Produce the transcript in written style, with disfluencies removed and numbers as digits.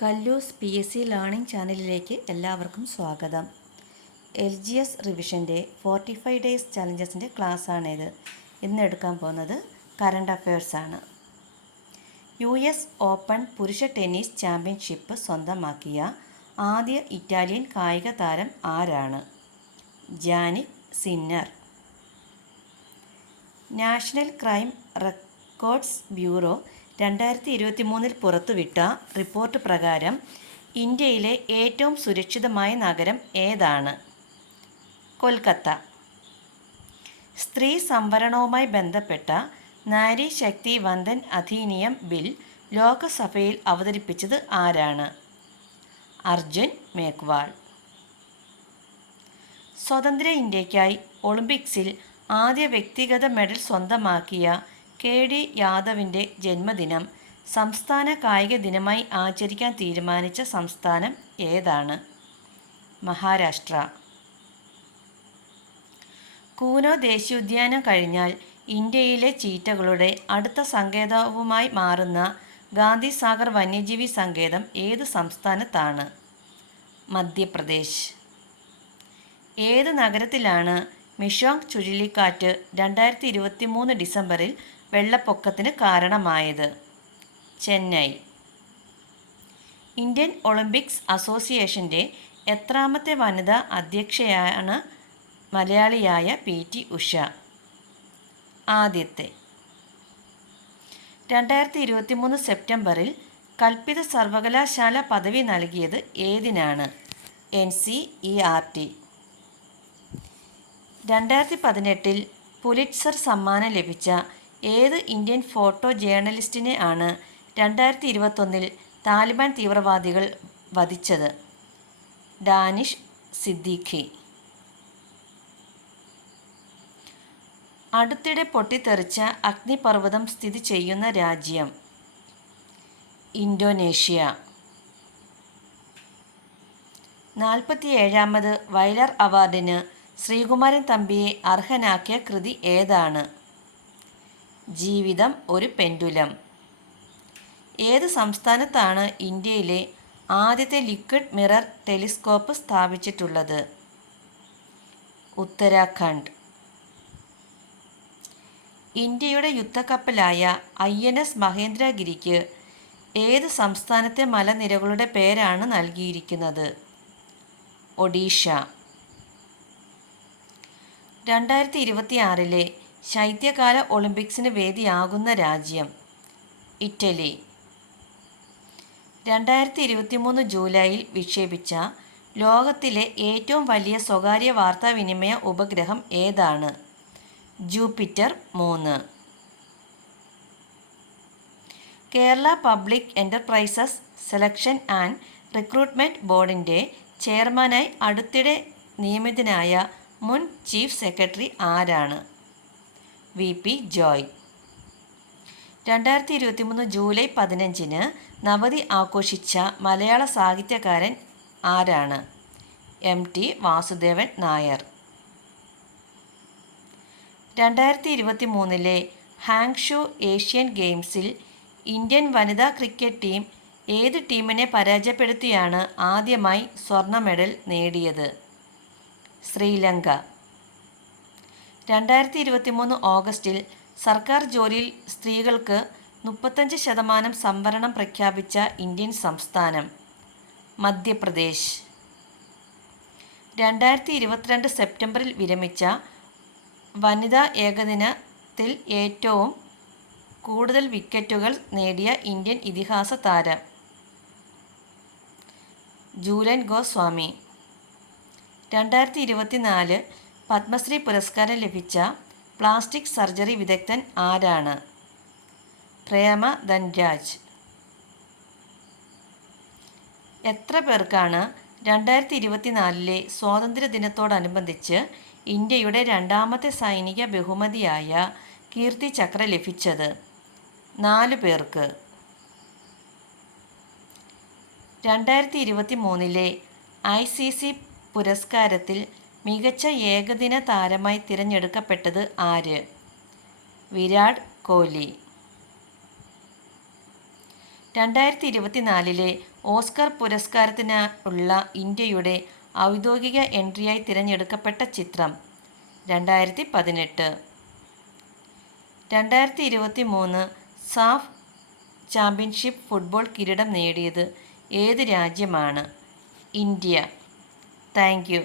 കല്ലൂസ് PSC learning ചാനലിലേക്ക് എല്ലാവർക്കും സ്വാഗതം. LGS റിവിഷൻ്റെ 45 ഡേയ്സ് ചലഞ്ചസിൻ്റെ ക്ലാസ്സാണിത്. ഇന്ന് എടുക്കാൻ പോകുന്നത് കറണ്ട് അഫയേഴ്സാണ്. US ഓപ്പൺ പുരുഷ ടെന്നീസ് ചാമ്പ്യൻഷിപ്പ് സ്വന്തമാക്കിയ ആദ്യ ഇറ്റാലിയൻ കായിക താരം ആരാണ്? Jannik Sinner. National Crime Records Bureau 2023 പുറത്തുവിട്ട റിപ്പോർട്ട് പ്രകാരം ഇന്ത്യയിലെ ഏറ്റവും സുരക്ഷിതമായ നഗരം ഏതാണ്? കൊൽക്കത്ത. സ്ത്രീ സംവരണവുമായി ബന്ധപ്പെട്ട നാരി ശക്തി വന്ദൻ അധിനിയം ബിൽ ലോകസഭയിൽ അവതരിപ്പിച്ചത് ആരാണ്? അർജുൻ മേഘ്വാൾ. സ്വതന്ത്ര ഇന്ത്യയ്ക്കായി ഒളിമ്പിക്സിൽ ആദ്യ വ്യക്തിഗത മെഡൽ സ്വന്തമാക്കിയ KD യാദവിൻ്റെ ജന്മദിനം സംസ്ഥാന കായിക ദിനമായി ആചരിക്കാൻ തീരുമാനിച്ച സംസ്ഥാനം ഏതാണ്? മഹാരാഷ്ട്ര. കൂനോ ദേശീയോദ്യാനം കഴിഞ്ഞാൽ ഇന്ത്യയിലെ ചീറ്റകളുടെ അടുത്ത സങ്കേതവുമായി മാറുന്ന ഗാന്ധിസാഗർ വന്യജീവി സങ്കേതം ഏത് സംസ്ഥാനത്താണ്? മധ്യപ്രദേശ്. ഏത് നഗരത്തിലാണ് മിഷോങ് ചുഴലിക്കാറ്റ് 2023 ഡിസംബറിൽ വെള്ളപ്പൊക്കത്തിന് കാരണമായത്? ചെന്നൈ. ഇന്ത്യൻ ഒളിമ്പിക്സ് അസോസിയേഷൻ്റെ എത്രാമത്തെ വനിതാ അധ്യക്ഷയാണ് മലയാളിയായ PT ഉഷ? ആദ്യത്തെ. 2023 സെപ്റ്റംബറിൽ കൽപ്പിത സർവകലാശാല പദവി നൽകിയത് ഏതിനാണ്? NCERT. 2018 പുലിറ്റ്സർ സമ്മാനം ലഭിച്ച ഏത് ഇന്ത്യൻ ഫോട്ടോ ജേർണലിസ്റ്റിനെ ആണ് 2021 താലിബാൻ തീവ്രവാദികൾ വധിച്ചത്? ഡാനിഷ് സിദ്ദീഖി. അടുത്തിടെ പൊട്ടിത്തെറിച്ച അഗ്നിപർവ്വതം സ്ഥിതി ചെയ്യുന്ന രാജ്യം? ഇന്തോനേഷ്യ. 47ാമത് വയലാർ അവാർഡിന് ശ്രീകുമാരൻ തമ്പിയെ അർഹനാക്കിയ കൃതി ഏതാണ്? ജീവിതം ഒരു പെൻഡുലം. ഏത് സംസ്ഥാനത്താണ് ഇന്ത്യയിലെ ആദ്യത്തെ ലിക്വിഡ് മിറർ ടെലിസ്കോപ്പ് സ്ഥാപിച്ചിട്ടുള്ളത്? ഉത്തരാഖണ്ഡ്. ഇന്ത്യയുടെ യുദ്ധക്കപ്പലായ INS മഹേന്ദ്രഗിരിക്ക് ഏത് സംസ്ഥാനത്തെ മലനിരകളുടെ പേരാണ് നൽകിയിരിക്കുന്നത്? ഒഡീഷ. 2026 ശൈത്യകാല ഒളിമ്പിക്സിന് വേദിയാകുന്ന രാജ്യം? ഇറ്റലി. 2023 ജൂലൈയിൽ വിക്ഷേപിച്ച ലോകത്തിലെ ഏറ്റവും വലിയ സ്വകാര്യ വാർത്താവിനിമയ ഉപഗ്രഹം ഏതാണ്? Jupiter 3. Kerala public enterprises selection and recruitment ബോർഡിൻ്റെ ചെയർമാനായി അടുത്തിടെ നിയമിതനായ മുൻ ചീഫ് സെക്രട്ടറി ആരാണ്? VP ജോയ്. 2023 ജൂലൈ 15 നവതി ആഘോഷിച്ച മലയാള സാഹിത്യകാരൻ ആരാണ്? MT Vasudevan Nair. 2023 Hangzhou Asian ഗെയിംസിൽ ഇന്ത്യൻ വനിതാ ക്രിക്കറ്റ് ടീം ഏത് ടീമിനെ പരാജയപ്പെടുത്തിയാണ് ആദ്യമായി സ്വർണ്ണ മെഡൽ നേടിയത്? ശ്രീലങ്ക. 2023 ഓഗസ്റ്റിൽ സർക്കാർ ജോലിയിൽ സ്ത്രീകൾക്ക് 35% സംവരണം പ്രഖ്യാപിച്ച ഇന്ത്യൻ സംസ്ഥാനം? മധ്യപ്രദേശ്. 2022 സെപ്റ്റംബറിൽ വിരമിച്ച വനിതാ ഏകദിനത്തിൽ ഏറ്റവും കൂടുതൽ വിക്കറ്റുകൾ നേടിയ ഇന്ത്യൻ ഇതിഹാസ താരം? ജൂലൻ ഗോസ്വാമി. 2024 പത്മശ്രീ പുരസ്കാരം ലഭിച്ച പ്ലാസ്റ്റിക് സർജറി വിദഗ്ധൻ ആരാണ്? പ്രേമ ധൻരാജ്. എത്ര പേർക്കാണ് 2024 സ്വാതന്ത്ര്യദിനത്തോടനുബന്ധിച്ച് ഇന്ത്യയുടെ രണ്ടാമത്തെ സൈനിക ബഹുമതിയായ കീർത്തി ചക്ര ലഭിച്ചത്? 4 പേർക്ക്. 2023 ICC പുരസ്കാരത്തിൽ മികച്ച ഏകദിന താരമായി തിരഞ്ഞെടുക്കപ്പെട്ടത് ആര്? വിരാട് കോഹ്ലി. 2024 ഓസ്കർ പുരസ്കാരത്തിന് ഉള്ള ഇന്ത്യയുടെ ഔദ്യോഗിക എൻട്രിയായി തിരഞ്ഞെടുക്കപ്പെട്ട ചിത്രം? 2018. 2023 സാഫ് ചാമ്പ്യൻഷിപ്പ് ഫുട്ബോൾ കിരീടം നേടിയത് ഏത് രാജ്യമാണ്? ഇന്ത്യ. Thank you.